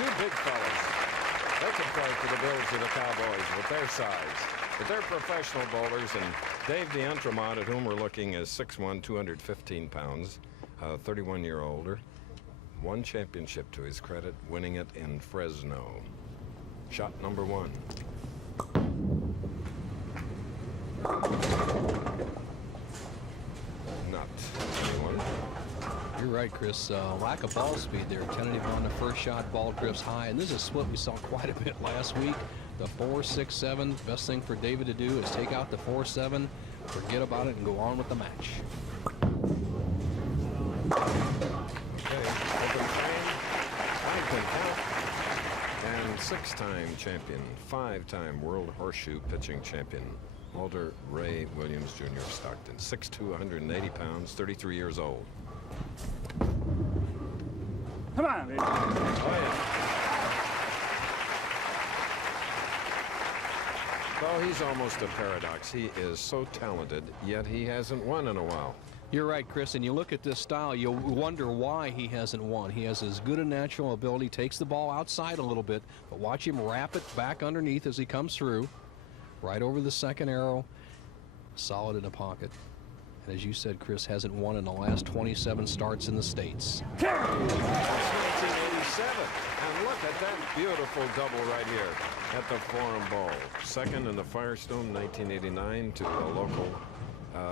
Two big fellas. They can play for the Bills or the Cowboys with their size. But they're professional bowlers, and Dave D'Entremont, at whom we're looking, is 6'1", 215 pounds, 31-year-older. One championship to his credit, winning it in Fresno. Shot number one. Not anyone. You're right, Chris. Lack of ball speed there. Tentative on the first shot. Ball drifts high. And this is a split we saw quite a bit last week. The 4-6-7. Best thing for David to do is take out the 4-7, forget about it, and go on with the match. Okay, open frame. 9-pin count. And six-time champion, five-time World Horseshoe pitching champion, Walter Ray Williams Jr. of Stockton. 6'2", 180 pounds, 33 years old. Come on, baby. Oh, yeah. Well, he's almost a paradox. He is so talented, yet he hasn't won in a while. You're right, Chris, and you look at this style, you wonder why he hasn't won. He has as good a natural ability, takes the ball outside a little bit, but watch him wrap it back underneath as he comes through, right over the second arrow, solid in the pocket. And as you said, Chris, hasn't won in the last 27 starts in the States. That's 1987, and look at that beautiful double right here at the Forum Bowl. Second in the Firestone, 1989, to the local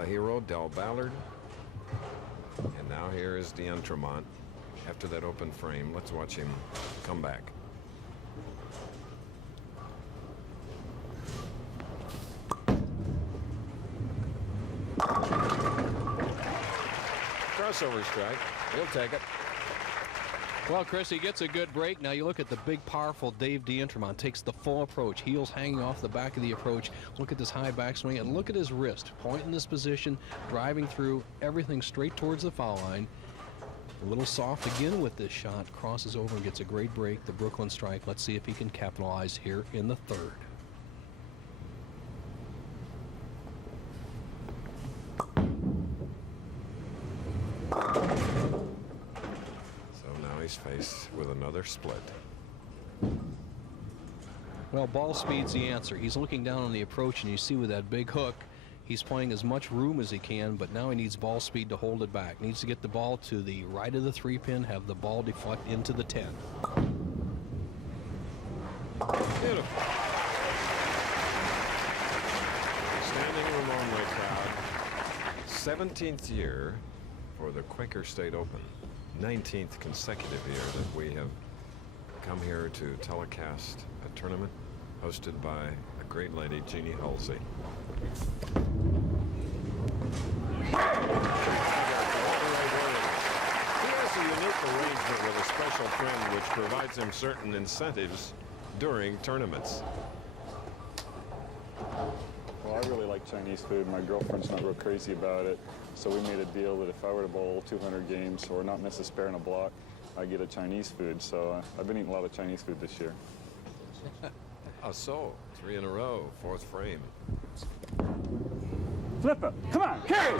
hero, Del Ballard. And now here is D'Entremont after that open frame. Let's watch him come back. Crossover strike. He'll take it. Well, Chris, he gets a good break. Now you look at the big, powerful Dave D'Entremont. Takes the full approach. Heels hanging off the back of the approach. Look at this high backswing, and look at his wrist. Point in this position, driving through, everything straight towards the foul line. A little soft again with this shot. Crosses over and gets a great break. The Brooklyn strike. Let's see if he can capitalize here in the third. Faced with another split. Well, ball speed's the answer. He's looking down on the approach, and you see with that big hook, he's playing as much room as he can, but now he needs ball speed to hold it back. Needs to get the ball to the right of the 3-pin, have the ball deflect into the 10. Beautiful. Standing room only crowd. 17th year for the Quaker State Open. 19th consecutive year that we have come here to telecast a tournament hosted by a great lady, Jeannie Halsey. He has a unique arrangement with a special friend which provides him certain incentives during tournaments. Well, I really like Chinese food. My girlfriend's not real crazy about it. So we made a deal that if I were to bowl 200 games or not miss a spare in a block, I get a Chinese food. So I've been eating a lot of Chinese food this year. So 3 in a row, fourth frame. Flip it. Come on, carry!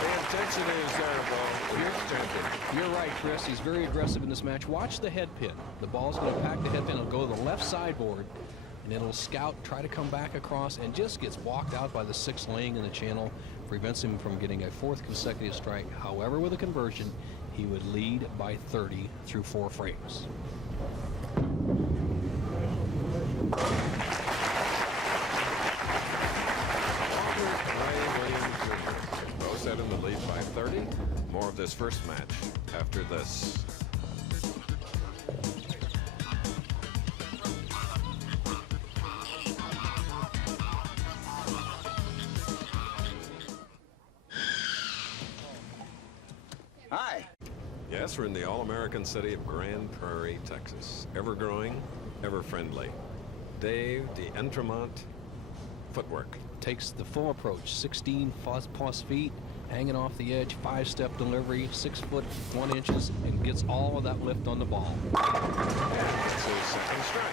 The intensity is there, Bo. You're right, Chris. He's very aggressive in this match. Watch the head pin. The ball's going to pack the head pin. It'll go to the left sideboard, and it'll scout, try to come back across, and just gets walked out by the 6 laying in the channel. Prevents him from getting a 4th consecutive strike. However, with a conversion, he would lead by 30 through 4 frames. Set in the lead by 30. More of this first match after this. Hi. Yes, we're in the all-American city of Grand Prairie, Texas. Ever growing, ever friendly. Dave D'Entremont, footwork. Takes the full approach, 16 plus feet. Hanging off the edge, 5-step delivery, 6 foot 1 inches, and gets all of that lift on the ball. That's his second strike.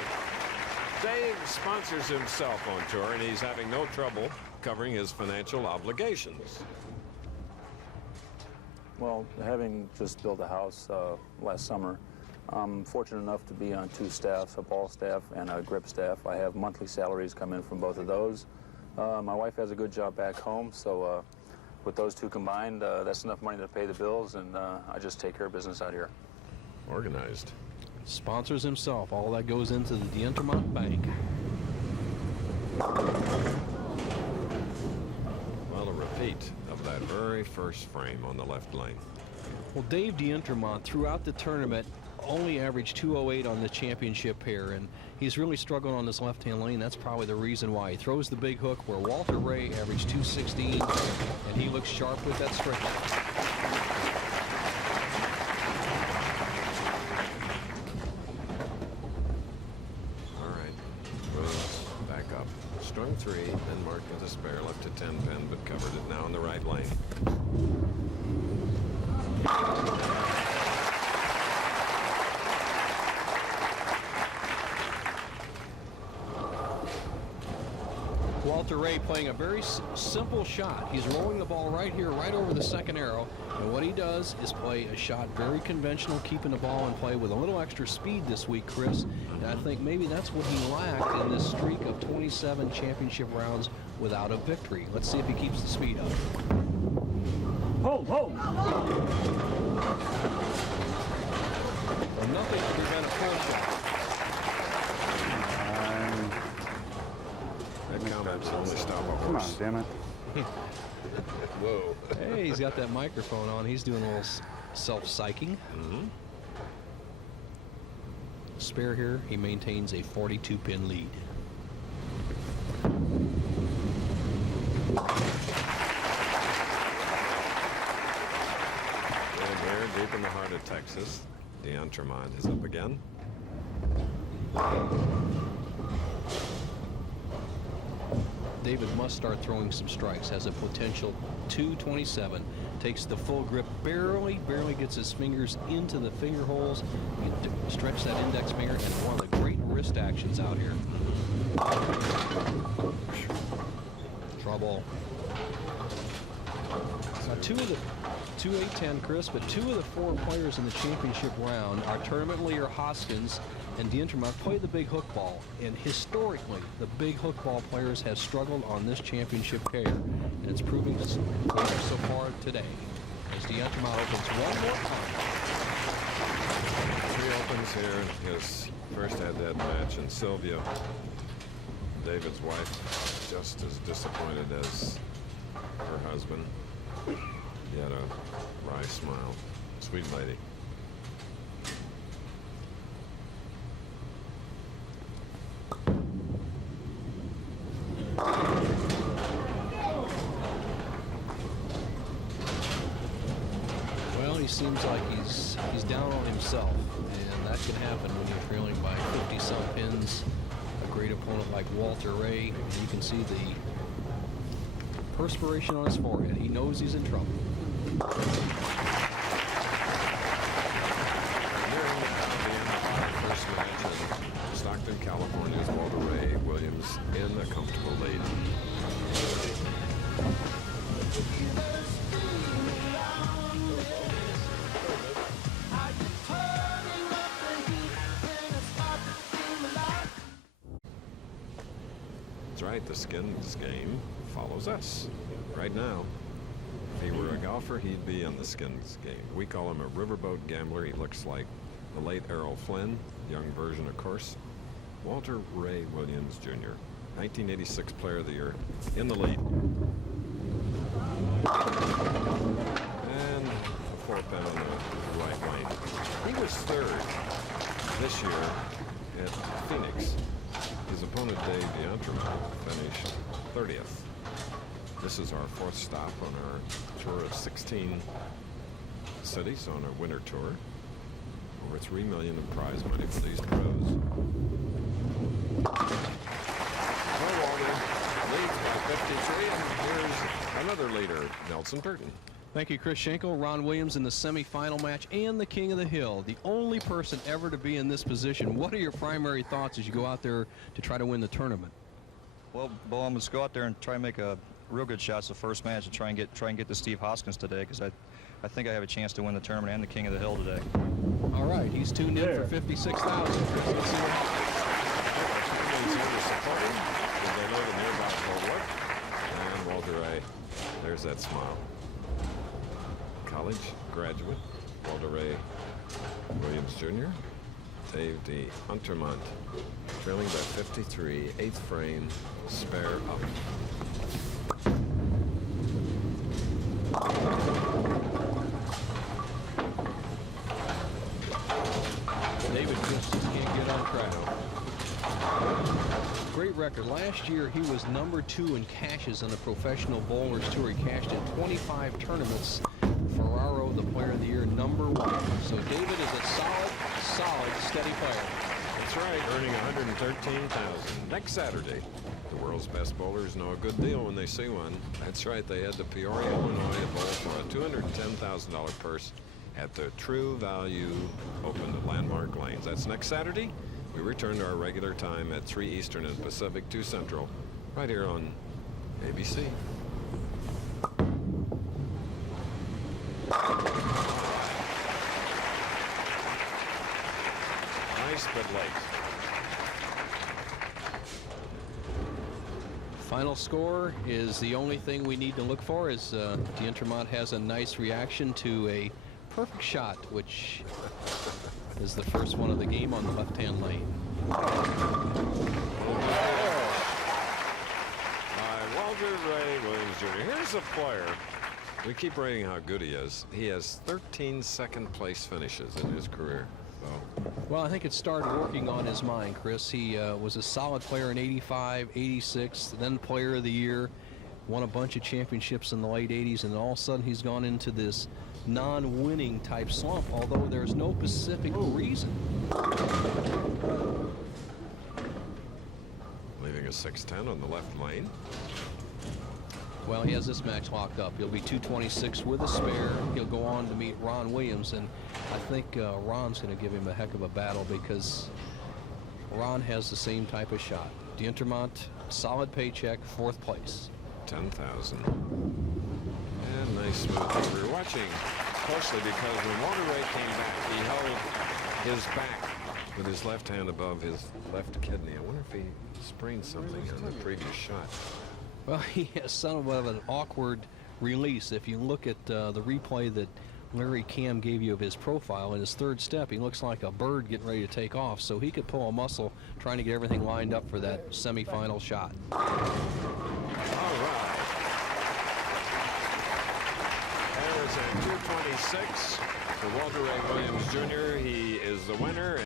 Dave sponsors himself on tour, and he's having no trouble covering his financial obligations. Well, having just built a house last summer, I'm fortunate enough to be on 2 staffs, a ball staff and a grip staff. I have monthly salaries come in from both of those. My wife has a good job back home, so with those 2 combined, that's enough money to pay the bills, and I just take care of business out here. Organized. Sponsors himself. All that goes into the D'Entremont Bank. Well, a repeat of that very first frame on the left lane. Well, Dave D'Entremont throughout the tournament only averaged 208 on the championship pair, and he's really struggled on this left-hand lane. That's probably the reason why. He throws the big hook where Walter Ray averaged 216, and he looks sharp with that straight. All right, Williams back up. Strung 3, then marked with a spare, left to 10 pin, but covered it now in the right lane. Walter Ray playing a very simple shot. He's rolling the ball right here, right over the second arrow. And what he does is play a shot very conventional, keeping the ball in play with a little extra speed this week, Chris. And I think maybe that's what he lacked in this streak of 27 championship rounds without a victory. Let's see if he keeps the speed up. Hold, hold! Well, nothing to prevent a full shot. That comments only stop a Come horse. on, damn it. Whoa. Hey, he's got that microphone on. He's doing a little self-psyching. Spare here, he maintains a 42-pin lead. And there, deep in the heart of Texas, D'Entremont is up again. David must start throwing some strikes. Has a potential 227. Takes the full grip, barely gets his fingers into the finger holes. You stretch that index finger, and one of the great wrist actions out here. Trouble. Now, 8-10, Chris, but 2 of the 4 players in the championship round are tournament leader Hoskins and D'Entremont play the big hook ball. And historically, the big hook ball players have struggled on this championship pair. And it's proving this so far today. As D'Entremont opens one more time. 3 opens here. His first at-that match, and Sylvia, David's wife, just as disappointed as her husband. Yet a wry smile. Sweet lady. Well, he seems like he's down on himself, and that can happen when you're trailing by 50-some pins. A great opponent like Walter Ray, and you can see the perspiration on his forehead. He knows he's in trouble. Nearing the end of our first match in Stockton, California's Walter Ray Williams in a comfortable lead. That's right, the skins game follows us right now. If he were a golfer, he'd be in the skins game. We call him a riverboat gambler. He looks like the late Errol Flynn, young version, of course. Walter Ray Williams, Jr., 1986 Player of the Year, in the lead. And a 4-pin on the right lane. He was 3rd this year at Phoenix. His opponent, Dave D'Entremont, finished 30th. This is our 4th stop on our tour of 16 cities on our winter tour. Over $3 million in prize money for these pros. Well, Walter leads by 53, and here's another leader, Nelson Burton. Thank you, Chris Schenkel. Ron Williams in the semifinal match and the King of the Hill, the only person ever to be in this position. What are your primary thoughts as you go out there to try to win the tournament? Well, Bo, I'm going to go out there and try and make a real good shots the first match to try and get to Steve Hoskins today, because I think I have a chance to win the tournament and the King of the Hill today. All right, he's tuned in for 56,000. Let's see what happens. They know the nearby forward. And Walter Ray, there's that smile. College graduate, Walter Ray Williams Jr. Dave D. Untermont, trailing by 53, 8th frame, spare up. David just can't get on track. Great record. Last year, he was #2 in cashes on the Professional Bowlers Tour. He cashed in 25 tournaments. Ferraro, the Player of the Year, #1. So David is a solid, steady player. That's right, earning $113,000. Next Saturday, the world's best bowlers know a good deal when they see one. That's right, they head to Peoria, Illinois to bowl for a $210,000 purse at the True Value Open at Landmark Lanes. That's next Saturday. We return to our regular time at 3 Eastern and Pacific, 2 Central, right here on ABC. Nice but late. Final score is the only thing we need to look for, as D'Entremont has a nice reaction to a perfect shot, which is the first one of the game on the left-hand lane. By Walter Ray Williams Jr. Here's a player. We keep rating how good he is. He has 13 second-place finishes in his career. So. Well, I think it started working on his mind, Chris. He was a solid player in '85, '86, then Player of the Year, won a bunch of championships in the late '80s, and all of a sudden he's gone into this non-winning type slump, although there's no specific reason. Leaving a 610 on the left lane. Well, he has this match locked up. He'll be 226 with a spare. He'll go on to meet Ron Williams, and I think Ron's going to give him a heck of a battle, because Ron has the same type of shot. D'Entremont, solid paycheck, 4th place. 10,000. And nice smooth. We were watching closely because when Walter Ray came back, he held his back with his left hand above his left kidney. I wonder if he sprained something on the previous shot. Well, he has somewhat of an awkward release. If you look at the replay that Larry Cam gave you of his profile, in his 3rd step, he looks like a bird getting ready to take off. So he could pull a muscle trying to get everything lined up for that semifinal shot. All right. There's a 226 for Walter Ray Williams Jr. He is the winner.